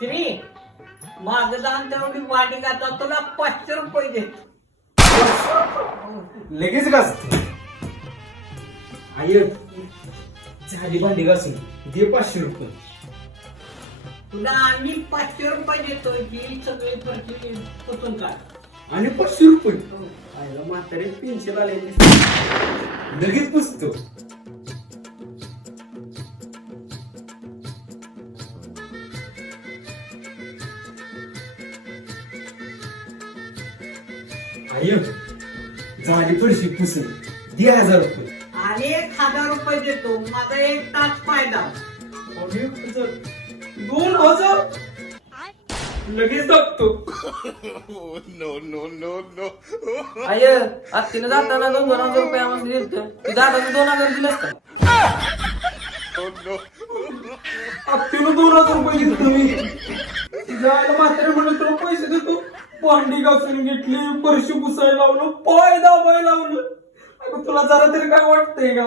श्री माझं दान तेवढी वाटी का तुला 500 रुपये देतो. लगेच घासते. आई झाली भांडी घासून दे 500 रुपये. तुला आम्ही 500 रुपये देतो ही सगळी परची पुसून काढ. आणि 500 रुपये आईला म्हातारे पेन्शन आले लगेच पुसतो. आई झाली फरशी पुसून दे 1000 रुपये. आणि 1000 रुपये देतो माझा 1 तास फायदा. 2000 लगेच दाखतो. आय आत्तीनं जाताना 2,000 रुपये आम्हाला दिले. तू दादाने 2,000 दिलेस का? हप्त्यानं 2000 रुपये घेतो तुम्ही. जायला म्हातारे म्हणून तुला पैसे देतो. भांडी घासून घेतली, फरशी पुसायला लावलं, पाय दाबायला लावलं. अगं तुला जरा तरी काय वाटतंय का?